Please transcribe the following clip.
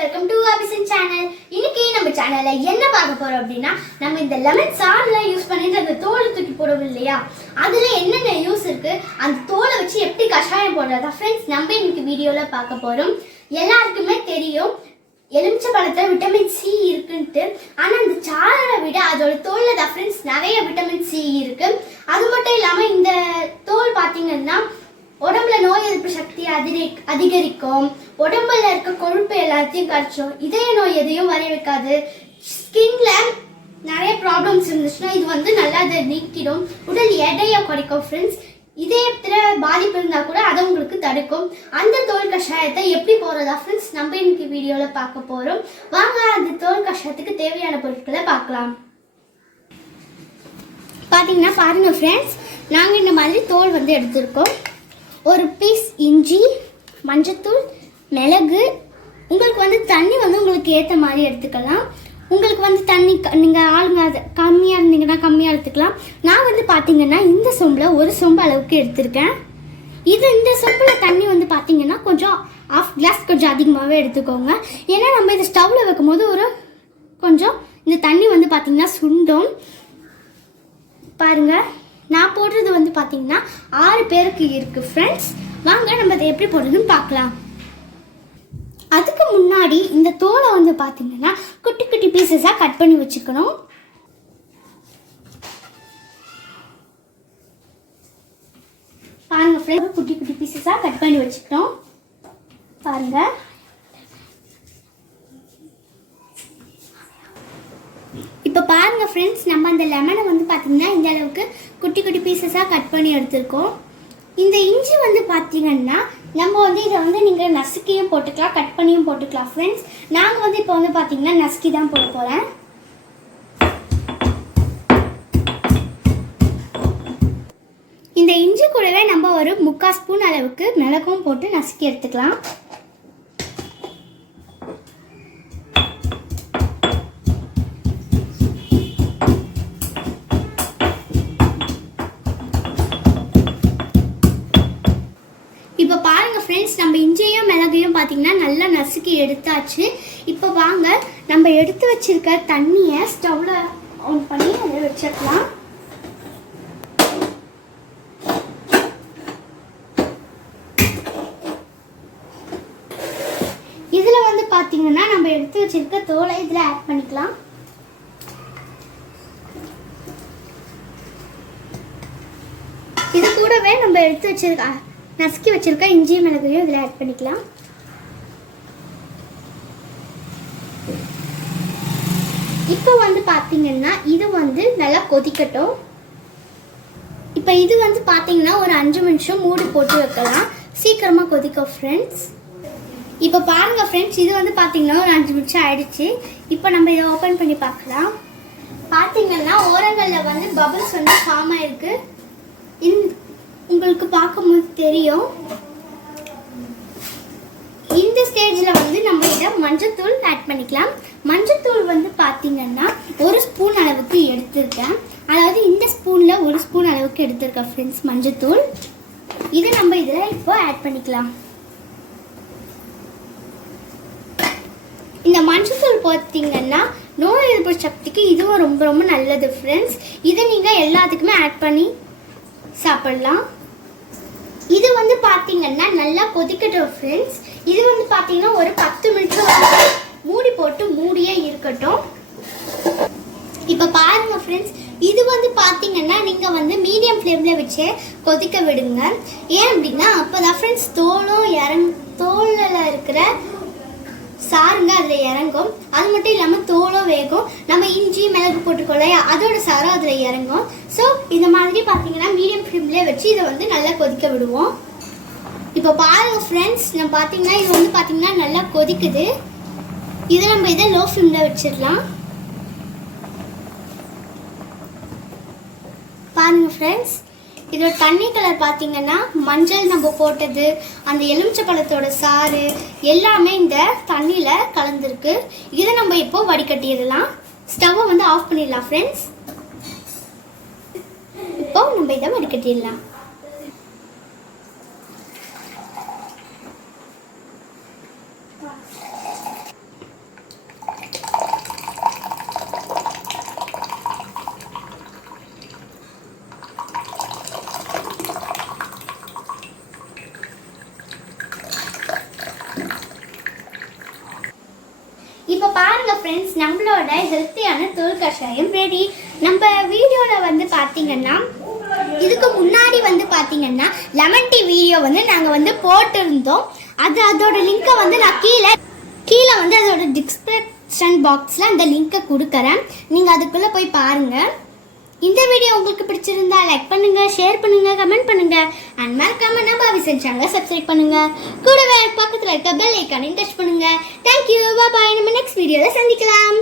Welcome to அபிசன் channel இன்னைக்கு நம்ம சேனல்ல என்ன பார்க்க போறோம் அப்படின்னா நம்ம இந்த லெமன் சாறுல யூஸ் பண்ணிட்டு அந்த தோலை தூக்கி போடுவோம் இல்லையா? அதுல என்னென்ன யூஸ் இருக்கு? அந்த தோலை வச்சு எப்படி கஷாயம் போடுறதா? ஃப்ரெண்ட்ஸ் நம்ம இன்னைக்கு வீடியோல பார்க்க போறோம். எல்லாருக்குமே தெரியும் எலுமிச்சை பழத்துல விட்டமின் சி இருக்குன்ட்டு. ஆனா அந்த சாறை விட அதோட தோல்ல தான் ஃப்ரெண்ட்ஸ் நிறைய விட்டமின் சி இருக்கு. அது மட்டும் இல்லாம இந்த தோல் பாத்தீங்கன்னா உடம்புல நோய் எதிர்ப்பு சக்தி அதிகரி அதிகரிக்கும். உடம்புல இருக்க கொழுப்பு எல்லாத்தையும் கரைச்சும். இதய நோய் எதையும் வர வைக்காது. ஸ்கின்ல நிறைய ப்ராப்ளம்ஸ் இருந்துச்சுன்னா இது வந்து நல்லா அதை நீக்கிடும். உடல் எடையை குறைக்கும் ஃப்ரெண்ட்ஸ் இதயத்தில் பாதிப்பு இருந்தால் கூட அதை உங்களுக்கு தடுக்கும். அந்த தோல் கஷாயத்தை எப்படி போகிறதா ஃப்ரெண்ட்ஸ் நம்ம இன்னைக்கு வீடியோவில் பார்க்க போகிறோம் வாங்க அந்த தோல் கஷாயத்துக்கு தேவையான பொருட்களை பார்க்கலாம். பார்த்தீங்கன்னா பாருங்கள் ஃப்ரெண்ட்ஸ் நாங்கள் இந்த மாதிரி தோல் வந்து எடுத்திருக்கோம். ஒரு பீஸ் இஞ்சி மஞ்சத்தூள் மிளகு. உங்களுக்கு வந்து தண்ணி வந்து உங்களுக்கு ஏற்ற மாதிரி எடுத்துக்கலாம். உங்களுக்கு வந்து தண்ணி நீங்கள் ஆளுங்க கம்மியாக இருந்தீங்கன்னா கம்மியாக எடுத்துக்கலாம். நான் வந்து பார்த்தீங்கன்னா இந்த சொம்பில் ஒரு சொம்பு அளவுக்கு எடுத்திருக்கேன். இது இந்த சொம்பில் தண்ணி வந்து பார்த்தீங்கன்னா கொஞ்சம் ஆஃப் கிளாஸ் கொஞ்சம் அதிகமாகவே எடுத்துக்கோங்க. ஏன்னா நம்ம இது ஸ்டவ்வில் வைக்கும்போது ஒரு கொஞ்சம் இந்த தண்ணி வந்து பார்த்தீங்கன்னா சுண்டும். பாருங்கள் நான் போடுறது வந்து பார்த்தீங்கன்னா ஆறு பேருக்கு இருக்குது ஃப்ரெண்ட்ஸ் வாங்க நம்ம அதை எப்படி போடுறதுன்னு பார்க்கலாம். அதுக்கு முன்னாடி இந்த தோலை வந்து பார்த்தீங்கன்னா குட்டி குட்டி பீசஸாக கட் பண்ணி வச்சுக்கணும். பாருங்கள் ஃப்ரெண்ட்ஸ் குட்டி குட்டி பீசஸாக கட் பண்ணி வச்சுக்கிட்டோம். பாருங்கள் பாருங்கள் ஃப்ரெண்ட்ஸ் நம்ம அந்த லெமனை வந்து பார்த்தீங்கன்னா இந்த அளவுக்கு குட்டி குட்டி பீசஸாக கட் பண்ணி எடுத்திருக்கோம். இந்த இஞ்சி வந்து பார்த்தீங்கன்னா நம்ம வந்து இதை வந்து நீங்கள் நசுக்கியும் போட்டுக்கலாம் கட் பண்ணியும் போட்டுக்கலாம் ஃப்ரெண்ட்ஸ் நாங்கள் வந்து இப்போ வந்து பார்த்தீங்கன்னா நசுக்கி தான் போட போகிறேன் இந்த இஞ்சி கூடவே நம்ம ஒரு முக்கால் ஸ்பூன் அளவுக்கு மிளகும் போட்டு நசுக்கி எடுத்துக்கலாம். ஃப்ரெண்ட்ஸ் நம்ம இஞ்சியும் மிளகையும் பார்த்தீங்கன்னா நல்லா நசுக்கி எடுத்தாச்சு. இப்போ வாங்க நம்ம எடுத்து வச்சிருக்க தண்ணியை ஸ்டவ்ல ஆன் பண்ணி அதை வச்சுக்கலாம் இதில் வந்து பார்த்தீங்கன்னா நம்ம எடுத்து வச்சிருக்க தோலை இதில் ஆட் பண்ணிக்கலாம். இது கூடவே நம்ம எடுத்து வச்சிருக்க நசுக்கி வச்சிருக்க இஞ்சி மிளகையும் இதில் ஆட் பண்ணிக்கலாம். இப்போ வந்து பார்த்தீங்கன்னா இது வந்து நல்லா கொதிக்கட்டும். இப்போ இது வந்து பார்த்தீங்கன்னா ஒரு அஞ்சு நிமிஷம் மூடி போட்டு வைக்கலாம். சீக்கிரமாக கொதிக்கும் ஃப்ரெண்ட்ஸ் இப்போ பாருங்கள் ஃப்ரெண்ட்ஸ் இது வந்து பார்த்தீங்கன்னா ஒரு அஞ்சு நிமிஷம் ஆயிடுச்சு. இப்போ நம்ம இதை ஓப்பன் பண்ணி பார்க்கலாம். பார்த்தீங்கன்னா ஓரங்களில் வந்து பபிள்ஸ் வந்து ஃபார்ம் ஆயிருக்கு. இந் உங்களுக்கு பார்க்கும்போது தெரியும். இந்த ஸ்டேஜில் வந்து நம்ம இதை மஞ்சத்தூள் ஆட் பண்ணிக்கலாம். மஞ்சத்தூள் வந்து பார்த்தீங்கன்னா ஒரு ஸ்பூன் அளவுக்கு எடுத்திருக்கேன். அதாவது இந்த ஸ்பூனில் ஒரு ஸ்பூன் அளவுக்கு எடுத்திருக்கேன் ஃப்ரெண்ட்ஸ் மஞ்சத்தூள். இது நம்ம இதில் இப்போ ஆட் பண்ணிக்கலாம். இந்த மஞ்சத்தூள் பார்த்தீங்கன்னா நோய் எதிர்ப்பு சக்திக்கு இதுவும் ரொம்ப ரொம்ப நல்லது ஃப்ரெண்ட்ஸ் இதை நீங்கள் எல்லாத்துக்குமே ஆட் பண்ணி சாப்பிடலாம். இது வந்து பார்த்தீங்கன்னா நல்லா கொதிக்கட்டும் ஃப்ரெண்ட்ஸ் இது வந்து பார்த்தீங்கன்னா ஒரு பத்து நிமிஷம் மூடி போட்டு மூடியே இருக்கட்டும். இப்போ பாருங்க ஃப்ரெண்ட்ஸ் இது வந்து பார்த்தீங்கன்னா நீங்கள் வந்து மீடியம் ஃப்ளேமில் வச்சு கொதிக்க விடுங்க. ஏன் அப்படின்னா அப்போ தான் ஃப்ரெண்ட்ஸ் தோலும் இறங் தோலில் இருக்கிற சாருங்க அதில் இறங்கும். அது மட்டும் இல்லாமல் தோலும் வேகும். நம்ம இஞ்சி மிளகு போட்டுக்கொள்ள அதோட சாரம் அதில் இறங்கும். ஸோ இந்த மாதிரி பார்த்தீங்கன்னா மீடியம் ஃப்ளேம்லேயே வச்சு இதை வந்து நல்லா கொதிக்க விடுவோம். இப்போ பாருங்கள் ஃப்ரெண்ட்ஸ் நம்ம பார்த்தீங்கன்னா இது வந்து பார்த்தீங்கன்னா நல்லா கொதிக்குது. இதை நம்ம இதை லோ ஃப்ளேமில் வச்சிடலாம். பாருங்கள் ஃப்ரெண்ட்ஸ் இதோட தண்ணி கலர் பார்த்தீங்கன்னா மஞ்சள் நம்ம போட்டது அந்த எலுமிச்சை பழத்தோட சாறு எல்லாமே இந்த தண்ணியில் கலந்துருக்கு. இதை நம்ம இப்போ வடிகட்டிடலாம். ஸ்டவ்வை வந்து ஆஃப் பண்ணிடலாம் ஃப்ரெண்ட்ஸ் இப்போ நம்ம இதை வடிகட்டிடலாம். ஃப்ரெண்ட்ஸ் நம்மளோட ஹெல்த்தியான தோல் கஷாயம் ரெடி நம்ம வீடியோவில் வந்து பார்த்தீங்கன்னா இதுக்கு முன்னாடி வந்து பார்த்தீங்கன்னா லெமன் டீ வீடியோ வந்து நாங்கள் வந்து போட்டிருந்தோம். அது அதோட லிங்கை வந்து நான் கீழே கீழே வந்து அதோட டிஸ்கிரிப்ஷன் பாக்ஸில் அந்த லிங்கை கொடுக்குறேன். நீங்கள் அதுக்குள்ளே போய் பாருங்கள் இந்த வீடியோ உங்களுக்கு பிடிச்சிருந்தா லைக் பண்ணுங்க ஷேர் பண்ணுங்க கமெண்ட் பண்ணுங்க. அண்ட் மறக்காம நம்ம அவிசன் சேனலை சப்ஸ்கிரைப் பண்ணுங்க. கூடவே பக்கத்தில் இருக்க பெல் ஐக்கானையும் டச் பண்ணுங்க. தேங்க்யூ பாய் நம்ம நெக்ஸ்ட் வீடியோவில் சந்திக்கலாம்.